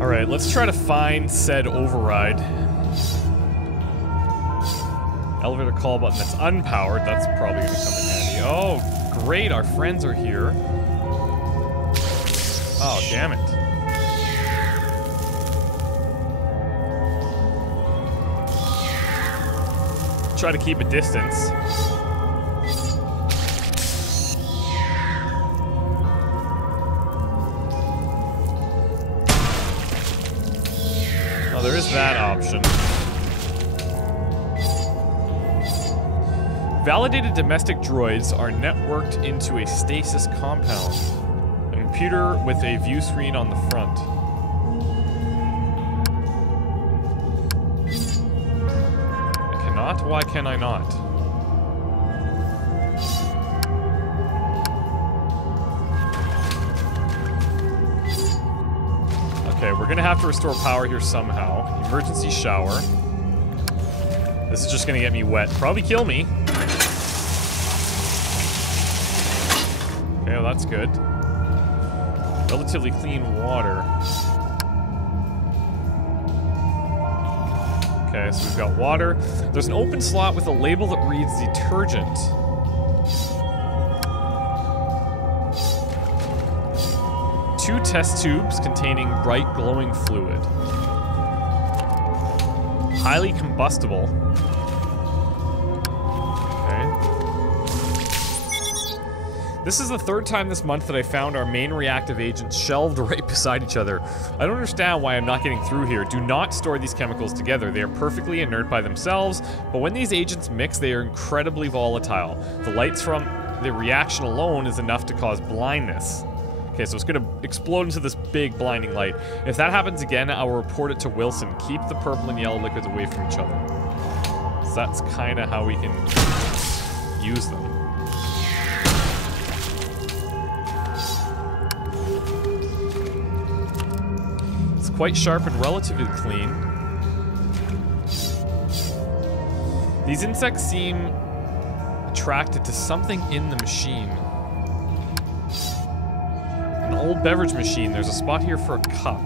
Alright, let's try to find said override. Elevator call button that's unpowered. That's probably going to come in handy. Oh, great. Our friends are here. Oh, damn it. Try to keep a distance. Oh, there is that option. Validated domestic droids are networked into a stasis compound. A computer with a view screen on the front. I cannot? Why can I not? Okay, we're gonna have to restore power here somehow. Emergency shower. This is just gonna get me wet. Probably kill me. Okay, well that's good. Relatively clean water. Okay, so we've got water. There's an open slot with a label that reads detergent. Two test tubes containing bright glowing fluid. Highly combustible. This is the third time this month that I found our main reactive agents shelved right beside each other. I don't understand why I'm not getting through here. Do not store these chemicals together. They are perfectly inert by themselves, but when these agents mix, they are incredibly volatile. The lights from the reaction alone is enough to cause blindness. Okay, so it's gonna explode into this big blinding light. If that happens again, I will report it to Wilson. Keep the purple and yellow liquids away from each other. So that's kind of how we can use them. Quite sharp and relatively clean. These insects seem attracted to something in the machine. An old beverage machine. There's a spot here for a cup.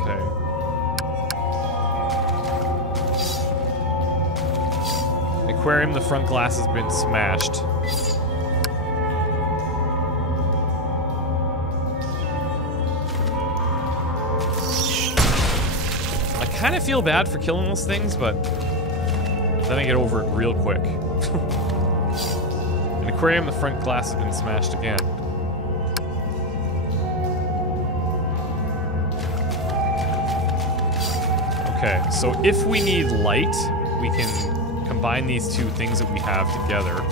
Okay. Aquarium, the front glass has been smashed. I kind of feel bad for killing those things, but then I get over it real quick. An aquarium, the front glass has been smashed again. Okay, so if we need light, we can combine these two things that we have together.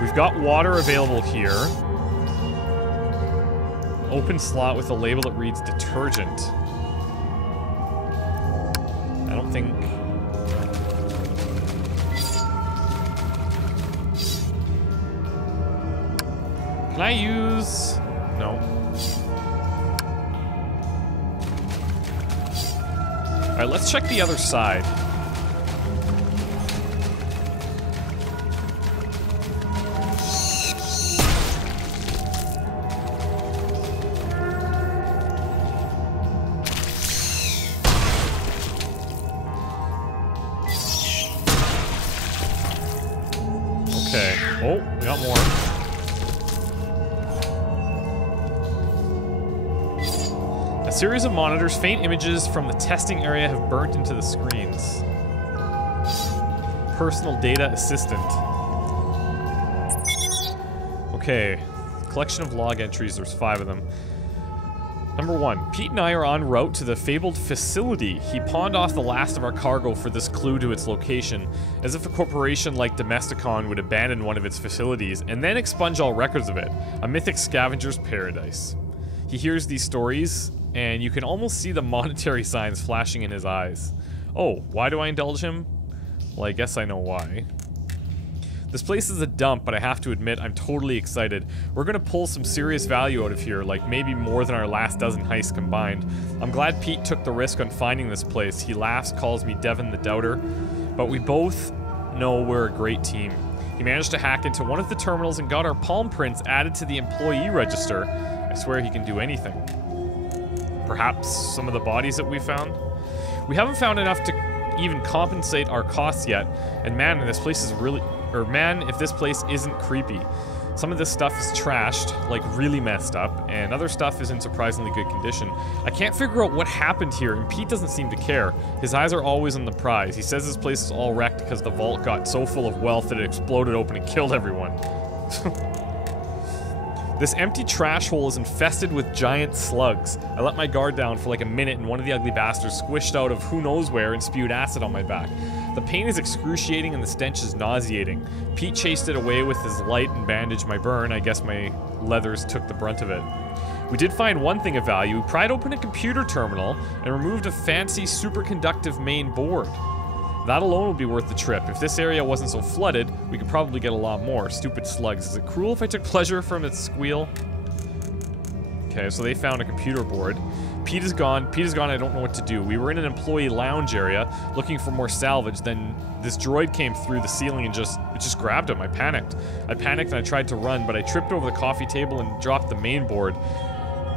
We've got water available here. Open slot with a label that reads detergent. I don't think... Can I use... No. Alright, let's check the other side. Series of monitors, faint images from the testing area have burnt into the screens. Personal data assistant. Okay, collection of log entries, there's 5 of them. Number 1, Pete and I are en route to the fabled facility. He pawned off the last of our cargo for this clue to its location, as if a corporation like Domesticon would abandon one of its facilities and then expunge all records of it. A mythic scavenger's paradise. He hears these stories, and you can almost see the monetary signs flashing in his eyes. Oh, why do I indulge him? Well, I guess I know why. This place is a dump, but I have to admit, I'm totally excited. We're gonna pull some serious value out of here, like maybe more than our last dozen heists combined. I'm glad Pete took the risk on finding this place. He laughs, calls me Devin the Doubter, but we both know we're a great team. He managed to hack into one of the terminals and got our palm prints added to the employee register. I swear he can do anything. Perhaps some of the bodies that we found? We haven't found enough to even compensate our costs yet, and man, this place is really... Or man, if this place isn't creepy. Some of this stuff is trashed, like really messed up, and other stuff is in surprisingly good condition. I can't figure out what happened here, and Pete doesn't seem to care. His eyes are always on the prize. He says this place is all wrecked because the vault got so full of wealth that it exploded open and killed everyone. This empty trash hole is infested with giant slugs. I let my guard down for like a minute and one of the ugly bastards squished out of who knows where and spewed acid on my back. The pain is excruciating and the stench is nauseating. Pete chased it away with his light and bandaged my burn. I guess my leathers took the brunt of it. We did find one thing of value. We pried open a computer terminal and removed a fancy superconductive main board. That alone would be worth the trip. If this area wasn't so flooded, we could probably get a lot more. Stupid slugs. Is it cruel if I took pleasure from its squeal? Okay, so they found a computer board. Pete is gone. Pete is gone. I don't know what to do. We were in an employee lounge area looking for more salvage. Then this droid came through the ceiling and just grabbed him. I panicked. I panicked and I tried to run, but I tripped over the coffee table and dropped the main board.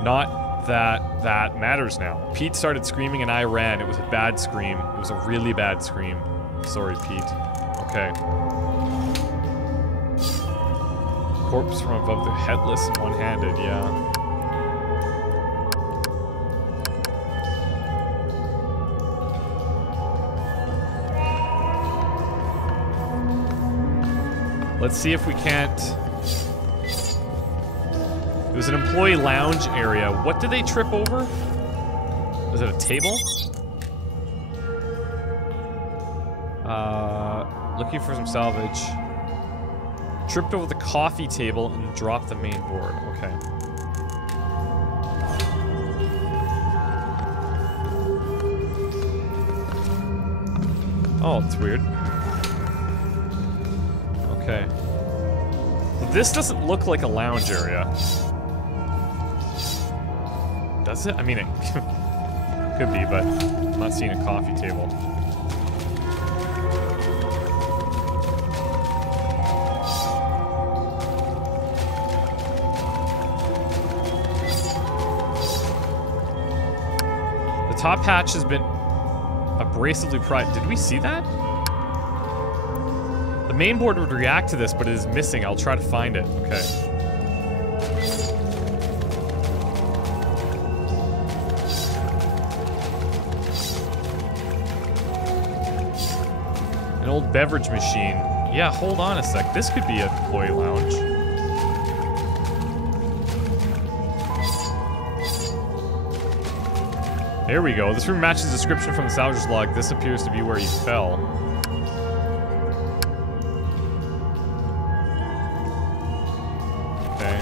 Not that matters now. Pete started screaming and I ran. It was a bad scream. It was a really bad scream. Sorry, Pete. Okay. Corpse from above the headless and one-handed, yeah. Let's see if we can't... It was an employee lounge area. What did they trip over? Was it a table? Looking for some salvage. Tripped over the coffee table and dropped the main board. Okay. Oh, it's weird. Okay. This doesn't look like a lounge area. Does it? I mean, it could be, but I'm not seeing a coffee table. The top hatch has been abrasively pried. Did we see that? The main board would react to this, but it is missing. I'll try to find it. Okay. An old beverage machine. Yeah, hold on a sec. This could be an employee lounge. There we go. This room matches the description from the salvager's log. This appears to be where he fell. Okay.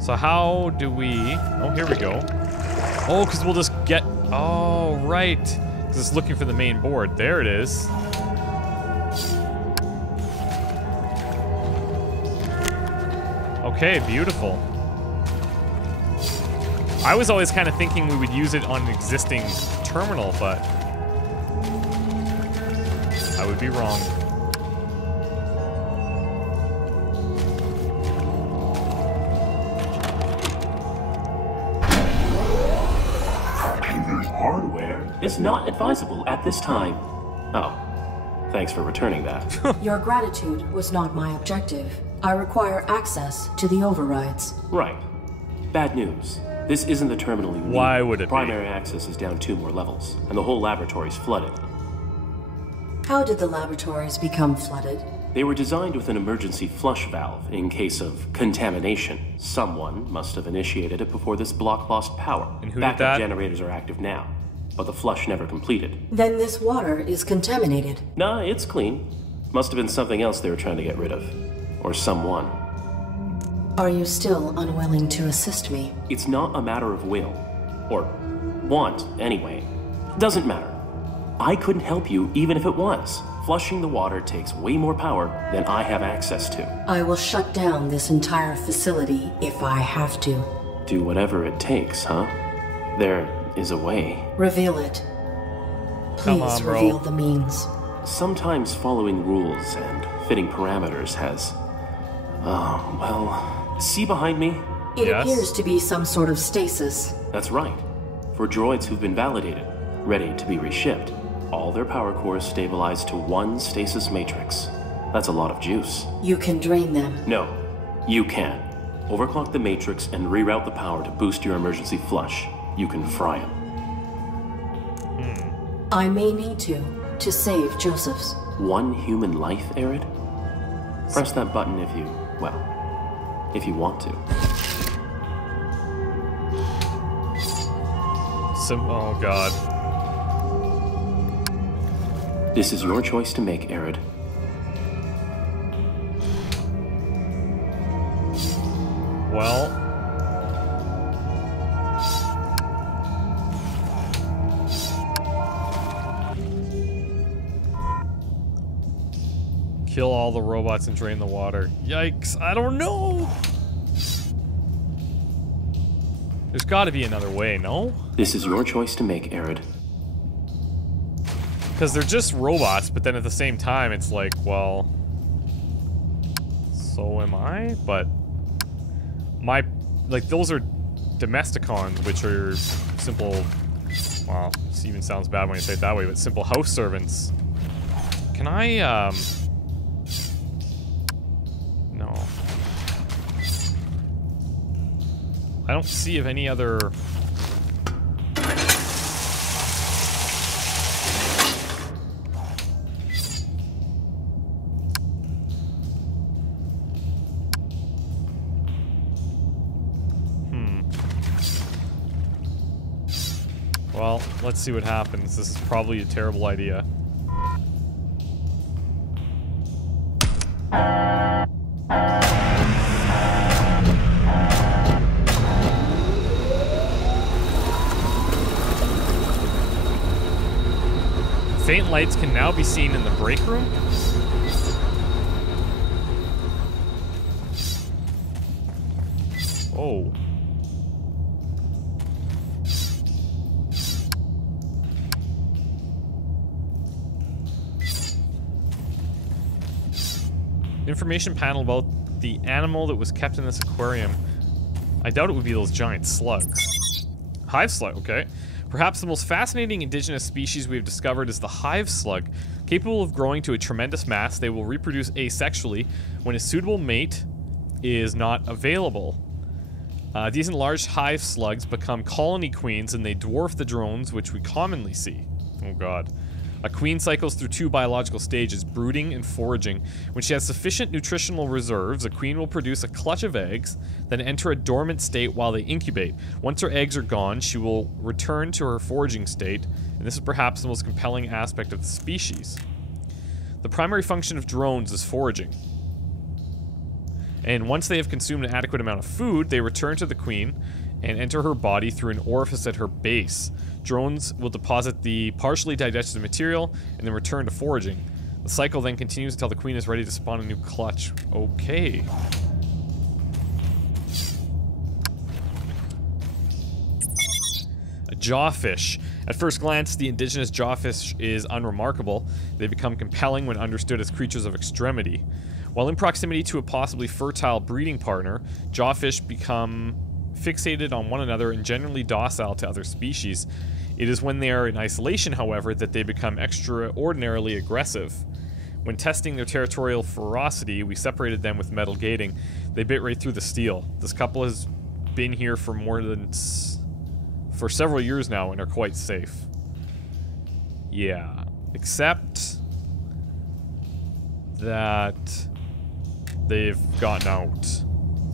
So how do we... Oh, here we go. Oh, because we'll just get... Oh, right. Because it's looking for the main board. There it is. Okay, beautiful. I was always kind of thinking we would use it on an existing terminal, but... I would be wrong. Hardware is not advisable at this time. Oh, thanks for returning that. Your gratitude was not my objective. I require access to the overrides. Right. Bad news. This isn't the terminal you need. Why would it be? Primary access is down 2 more levels, and the whole laboratory's flooded. How did the laboratories become flooded? They were designed with an emergency flush valve in case of contamination. Someone must have initiated it before this block lost power. And who did Backup that? generators are active now, but the flush never completed. Then this water is contaminated. Nah, it's clean. Must have been something else they were trying to get rid of. Or someone. Are you still unwilling to assist me? It's not a matter of will. Or want, anyway. Doesn't matter. I couldn't help you even if it was. Flushing the water takes way more power than I have access to. I will shut down this entire facility if I have to. Do whatever it takes, huh? There is a way. Reveal it. Come Please on, bro. reveal the means. Sometimes following rules and fitting parameters has... well... See behind me? It Yes? appears to be some sort of stasis. That's right. For droids who've been validated, ready to be reshipped, all their power cores stabilize to one stasis matrix. That's a lot of juice. You can drain them. No, you can. Overclock the matrix and reroute the power to boost your emergency flush. You can fry them. I may need to save Joseph's. One human life, a.r.i.d? Press that button if you, well, if you want to. Oh god. This is your choice to make, a.r.i.d. Well. Kill all the robots and drain the water. Yikes, I don't know. There's got to be another way, no? This is your choice to make, a.r.i.d. Because they're just robots, but then at the same time, it's like, well, so am I? But my, like, those are domesticons, which are simple, well, this even sounds bad when you say it that way, but simple house servants. Can I, no. I don't see of any other... Well, let's see what happens. This is probably a terrible idea. Faint lights can now be seen in the break room. Oh. Information panel about the animal that was kept in this aquarium. I doubt it would be those giant slugs. Hive slug, okay. Perhaps the most fascinating indigenous species we have discovered is the hive slug. Capable of growing to a tremendous mass, they will reproduce asexually when a suitable mate is not available. These enlarged hive slugs become colony queens and they dwarf the drones which we commonly see. Oh god. A queen cycles through two biological stages, brooding and foraging. When she has sufficient nutritional reserves, a queen will produce a clutch of eggs, then enter a dormant state while they incubate. Once her eggs are gone, she will return to her foraging state, and this is perhaps the most compelling aspect of the species. The primary function of drones is foraging. And once they have consumed an adequate amount of food, they return to the queen and enter her body through an orifice at her base. Drones will deposit the partially digested material and then return to foraging. The cycle then continues until the queen is ready to spawn a new clutch. Okay. A jawfish. At first glance, the indigenous jawfish is unremarkable. They become compelling when understood as creatures of extremity. While in proximity to a possibly fertile breeding partner, jawfish become fixated on one another and generally docile to other species. It is when they are in isolation, however, that they become extraordinarily aggressive. When testing their territorial ferocity, we separated them with metal gating. They bit right through the steel. This couple has been here for for several years now and are quite safe. Yeah, except that they've gotten out.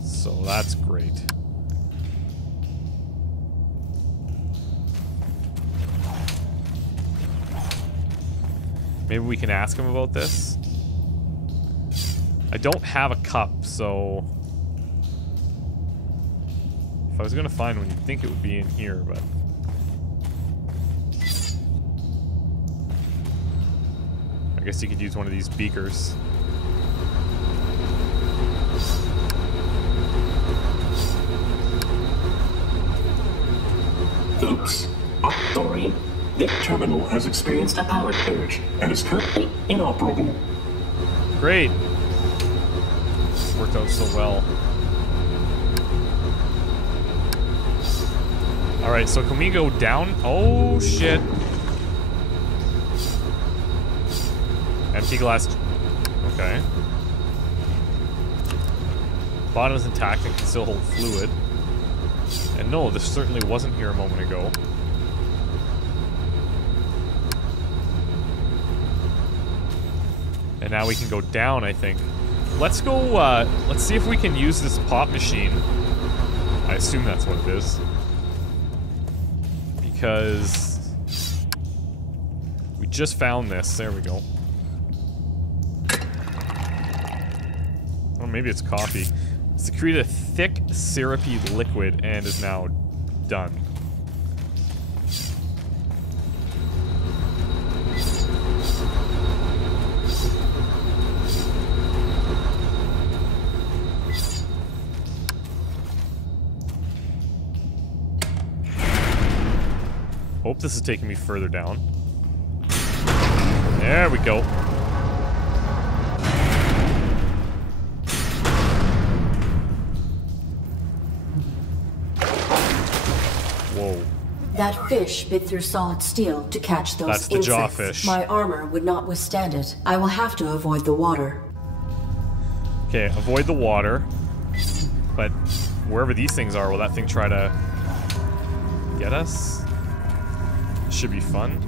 So that's great. Maybe we can ask him about this. I don't have a cup, so if I was gonna find one, you'd think it would be in here, but I guess you could use one of these beakers. Oops. I'm sorry. The terminal has experienced a power surge and is currently inoperable. Great. This worked out so well. Alright, so can we go down? Oh, shit. Empty glass. Okay. Bottom is intact and can still hold fluid. And no, this certainly wasn't here a moment ago. And now we can go down, I think. Let's go, let's see if we can use this pop machine. I assume that's what it is. Because we just found this. There we go. Or maybe it's coffee. Secreted a thick, syrupy liquid and is now done. Hope this is taking me further down. There we go. Whoa. That fish bit through solid steel to catch those That's the insects. jawfish. My armor would not withstand it. I will have to avoid the water. Okay, avoid the water. But wherever these things are, will that thing try to get us? Should be fun.